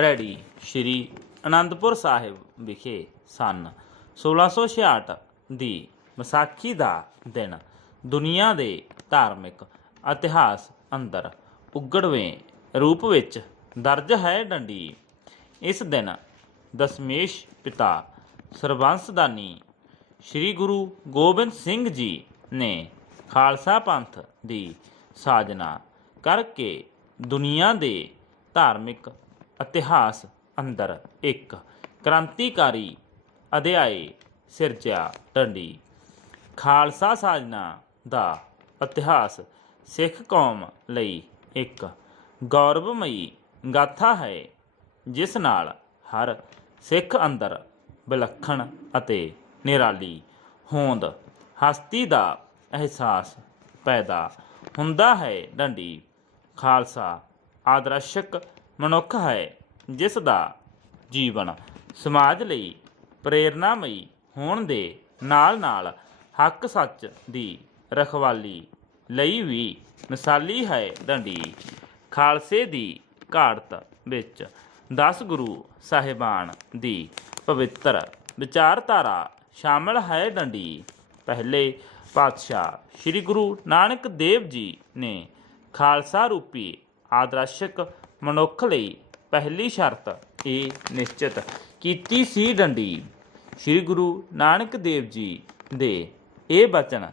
ਰੈੜੀ ਸ਼੍ਰੀ ਅਨੰਦਪੁਰ ਸਾਹਿਬ ਵਿਖੇ ਸਨ। 1666 ਦੀ ਵਿਸਾਖੀ ਦਾ ਦਿਨ ਦੁਨੀਆ ਦੇ ਧਾਰਮਿਕ ਇਤਿਹਾਸ ਅੰਦਰ ਉਗੜਵੇਂ ਰੂਪ ਵਿੱਚ ਦਰਜ ਹੈ ਡੰਡੀ। ਇਸ ਦਿਨ ਦਸ਼ਮੇਸ਼ ਪਿਤਾ ਸਰਬੰਸਦਾਨੀ ਸ੍ਰੀ ਗੁਰੂ ਗੋਬਿੰਦ ਸਿੰਘ ਜੀ ਨੇ ਖਾਲਸਾ ਪੰਥ ਦੀ ਸਾਜਨਾ ਕਰਕੇ ਦੁਨੀਆ ਦੇ ਧਾਰਮਿਕ ਇਤਿਹਾਸ ਅੰਦਰ ਇੱਕ ਕ੍ਰਾਂਤੀਕਾਰੀ ਅਧਿਆਏ ਸਿਰਜਿਆ ਡੰਡੀ। ਖਾਲਸਾ ਸਾਜਨਾ ਦਾ ਇਤਿਹਾਸ ਸਿੱਖ ਕੌਮ ਲਈ ਇੱਕ ਗੌਰਵਮਈ ਗਾਥਾ ਹੈ, ਜਿਸ ਨਾਲ ਹਰ ਸਿੱਖ ਅੰਦਰ ਵਿਲੱਖਣ ਅਤੇ ਨਿਰਾਲੀ ਹੋਂਦ ਹਸਤੀ ਦਾ ਅਹਿਸਾਸ ਪੈਦਾ ਹੁੰਦਾ ਹੈ। ਡੰਡੀ, ਖਾਲਸਾ ਆਦਰਸ਼ਕ ਮਨੁੱਖ ਹੈ, ਜਿਸ ਦਾ ਜੀਵਨ ਸਮਾਜ ਲਈ ਪ੍ਰੇਰਨਾਮਈ ਹੋਣ ਦੇ ਨਾਲ-ਨਾਲ ਹੱਕ ਸੱਚ ਦੀ ਰਖਵਾਲੀ ਲਈ ਵੀ ਮਿਸਾਲੀ ਹੈ ਡੰਡੀ ਖਾਲਸੇ ਦੀ ਘਾੜਤ ਵਿੱਚ 10 ਗੁਰੂ ਸਾਹਿਬਾਨ ਦੀ ਪਵਿੱਤਰ ਵਿਚਾਰਧਾਰਾ ਸ਼ਾਮਲ ਹੈ ਡੰਡੀ ਪਹਿਲੇ ਪਾਤਸ਼ਾਹ ਸ੍ਰੀ ਗੁਰੂ ਨਾਨਕ ਦੇਵ ਜੀ ਨੇ ਖਾਲਸਾ ਰੂਪੀ ਆਦਰਸ਼ਕ ਮਨੁੱਖ ਲਈ ਪਹਿਲੀ ਸ਼ਰਤ ਇਹ ਨਿਸ਼ਚਿਤ ਕੀਤੀ ਸੀ ਡੰਡੀ। ਸ੍ਰੀ ਗੁਰੂ ਨਾਨਕ ਦੇਵ ਜੀ ਦੇ ਇਹ ਬਚਨ,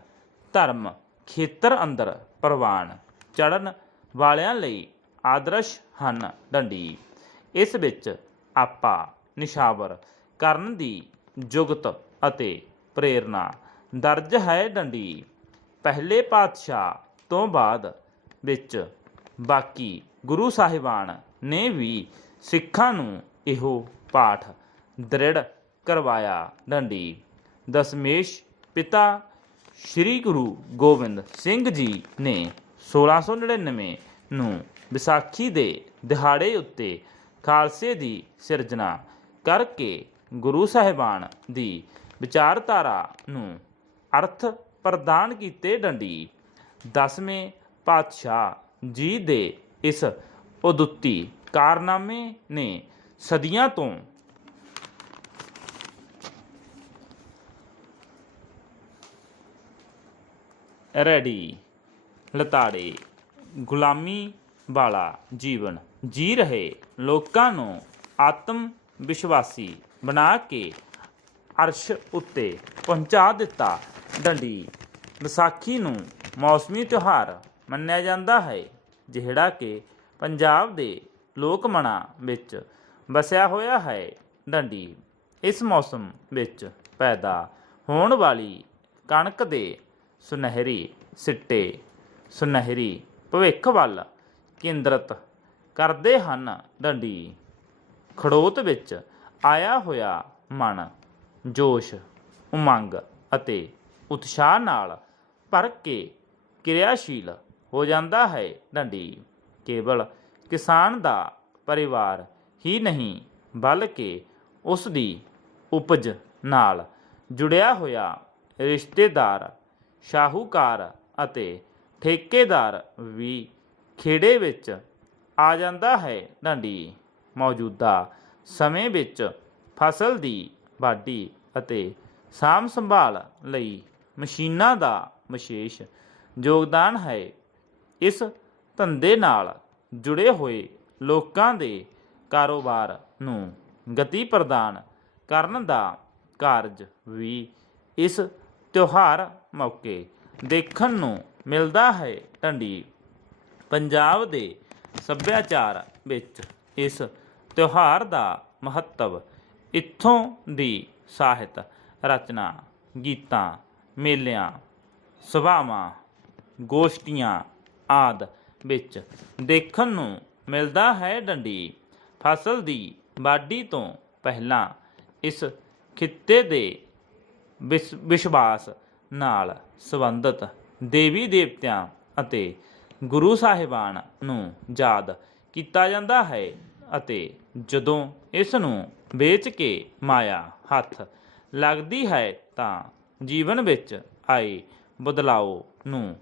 ਧਰਮ, ਖੇਤਰ ਅੰਦਰ ਪ੍ਰਵਾਨ ਚੜਨ ਵਾਲਿਆਂ ਲਈ ਆਦਰਸ਼ ਹਨ ਡੰਡੀ। ਇਸ ਵਿੱਚ ਆਪਾ, ਨਿਸ਼ਾਵਰ ਕਰਨ ਦੀ ਜੁਗਤ ਅਤੇ ਪ੍ਰੇਰਣਾ ਦਰਜ ਹੈ ਡੰਡੀ। ਪਹਿਲੇ ਪਾਤਸ਼ਾਹ ਤੋਂ ਬਾਅਦ ਵਿੱਚ ਬਾਕੀ ਗੁਰੂ ਸਾਹਿਬਾਨ ਨੇ ਵੀ ਸਿੱਖਾਂ ਨੂੰ ਇਹੋ ਪਾਠ ਦ੍ਰਿੜ ਕਰਵਾਇਆ। ਡੰਡੀ ਦਸ਼ਮੇਸ਼ ਪਿਤਾ ਸ੍ਰੀ ਗੁਰੂ ਗੋਬਿੰਦ ਸਿੰਘ ਜੀ ਨੇ 1699 ਨੂੰ ਵਿਸਾਖੀ ਦੇ ਦਿਹਾੜੇ ਉੱਤੇ ਖਾਲਸੇ ਦੀ ਸਿਰਜਣਾ ਕਰਕੇ ਗੁਰੂ ਸਾਹਿਬਾਨ ਦੀ ਵਿਚਾਰਧਾਰਾ ਨੂੰ ਅਰਥ ਪ੍ਰਦਾਨ ਕੀਤੇ। ਡੰਡੀ ਦਸਵੇਂ ਪਾਤਸ਼ਾਹ ਜੀ ਦੇ ਇਸ ਉਦੁੱਤੀ ਕਾਰਨਾਮੇ ਨੇ ਸਦੀਆਂ ਤੋਂ ਰੈਡੀ, ਲਤਾੜੇ, ਗੁਲਾਮੀ ਵਾਲਾ ਜੀਵਨ ਜੀ ਰਹੇ ਲੋਕਾਂ ਨੂੰ ਆਤਮ ਵਿਸ਼ਵਾਸੀ ਬਣਾ ਕੇ ਅਰਸ਼ ਉੱਤੇ ਪਹੁੰਚਾ ਦਿੱਤਾ। ਡੰਡੀ, ਵਿਸਾਖੀ ਨੂੰ ਮੌਸਮੀ ਤਿਉਹਾਰ ਮੰਨਿਆ ਜਾਂਦਾ ਹੈ। ਜਿਹੜਾ ਕਿ ਪੰਜਾਬ ਦੇ ਲੋਕ ਮਨਾਂ ਵਿੱਚ ਵਸਿਆ ਹੋਇਆ ਹੈ। ਡੰਡੀ, ਇਸ ਮੌਸਮ ਵਿੱਚ ਪੈਦਾ ਹੋਣ ਵਾਲੀ ਕਣਕ ਦੇ ਸੁਨਹਿਰੀ ਸਿੱਟੇ, ਸੁਨਹਿਰੀ ਭਵਿੱਖ ਵੱਲ ਕੇਂਦਰਿਤ ਕਰਦੇ ਹਨ। ਡੰਡੀ, ਖੜੋਤ ਵਿੱਚ ਆਇਆ ਹੋਇਆ ਮਨ, ਜੋਸ਼, ਉਮੰਗ ਅਤੇ ਉਤਸ਼ਾਹ ਨਾਲ ਭਰ ਕੇ ਕਿਰਿਆਸ਼ੀਲ ਹੋ ਜਾਂਦਾ ਹੈ ਡੰਡੀ। ਕੇਵਲ ਕਿਸਾਨ ਦਾ ਪਰਿਵਾਰ ਹੀ ਨਹੀਂ, ਬਲਕਿ ਉਸ ਦੀ ਉਪਜ ਨਾਲ ਜੁੜਿਆ ਹੋਇਆ ਰਿਸ਼ਤੇਦਾਰ, ਸ਼ਾਹੂਕਾਰ ਅਤੇ ਠੇਕੇਦਾਰ ਵੀ ਖੇੜੇ ਵਿੱਚ ਆ ਜਾਂਦਾ ਹੈ ਡੰਡੀ। ਮੌਜੂਦਾ ਸਮੇਂ ਵਿੱਚ ਫਸਲ ਦੀ ਵਾਢੀ ਅਤੇ ਸਾਂਭ ਸੰਭਾਲ ਲਈ ਮਸ਼ੀਨਾਂ ਦਾ ਵਿਸ਼ੇਸ਼ ਯੋਗਦਾਨ ਹੈ। ਇਸ ਧੰਦੇ ਨਾਲ ਜੁੜੇ ਹੋਏ ਲੋਕਾਂ ਦੇ ਕਾਰੋਬਾਰ ਨੂੰ ਗਤੀ ਪ੍ਰਦਾਨ ਕਰਨ ਦਾ ਕਾਰਜ ਵੀ ਇਸ ਤਿਉਹਾਰ ਮੌਕੇ ਦੇਖਣ ਨੂੰ ਮਿਲਦਾ ਹੈ। ਢੰਡੀ ਪੰਜਾਬ ਦੇ ਸੱਭਿਆਚਾਰ ਵਿੱਚ ਇਸ ਤਿਉਹਾਰ ਦਾ ਮਹੱਤਵ ਇੱਥੋਂ ਦੀ ਸਾਹਿਤ ਰਚਨਾ, ਗੀਤਾਂ, ਮੇਲਿਆਂ, ਸਭਾਵਾਂ, ਗੋਸ਼ਟੀਆਂ ਆਦ ਵਿੱਚ ਦੇਖਣ ਨੂੰ ਮਿਲਦਾ ਹੈ ਡੰਡੀ। ਫਸਲ ਦੀ ਵਾਢੀ ਤੋਂ ਪਹਿਲਾਂ ਇਸ ਖਿੱਤੇ ਦੇ ਵਿਸ- ਵਿਸ਼ਵਾਸ ਨਾਲ ਸੰਬੰਧਿਤ ਦੇਵੀ ਦੇਵਤਿਆਂ ਅਤੇ ਗੁਰੂ ਸਾਹਿਬਾਨ ਨੂੰ ਯਾਦ ਕੀਤਾ ਜਾਂਦਾ ਹੈ ਅਤੇ ਜਦੋਂ ਇਸ ਨੂੰ ਵੇਚ ਕੇ ਮਾਇਆ ਹੱਥ ਲੱਗਦੀ ਹੈ ਤਾਂ ਜੀਵਨ ਵਿੱਚ ਆਏ ਬਦਲਾਓ ਨੂੰ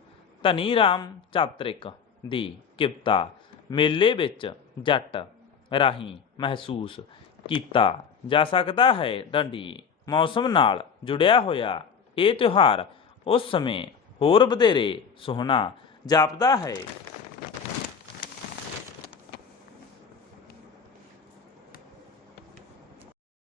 ਧਨੀ ਰਾਮ ਚਾਤ੍ਰਿਕ ਦੀ ਕਿਪਤਾ ਮੇਲੇ ਵਿੱਚ ਜੱਟ ਰਾਹੀਂ ਮਹਿਸੂਸ ਕੀਤਾ ਜਾ ਸਕਦਾ ਹੈ। ਡੰਡੀ ਮੌਸਮ ਨਾਲ ਜੁੜਿਆ ਹੋਇਆ ਇਹ ਤਿਉਹਾਰ ਉਸ ਸਮੇਂ ਹੋਰ ਵਧੇਰੇ ਸੋਹਣਾ ਜਾਪਦਾ ਹੈ।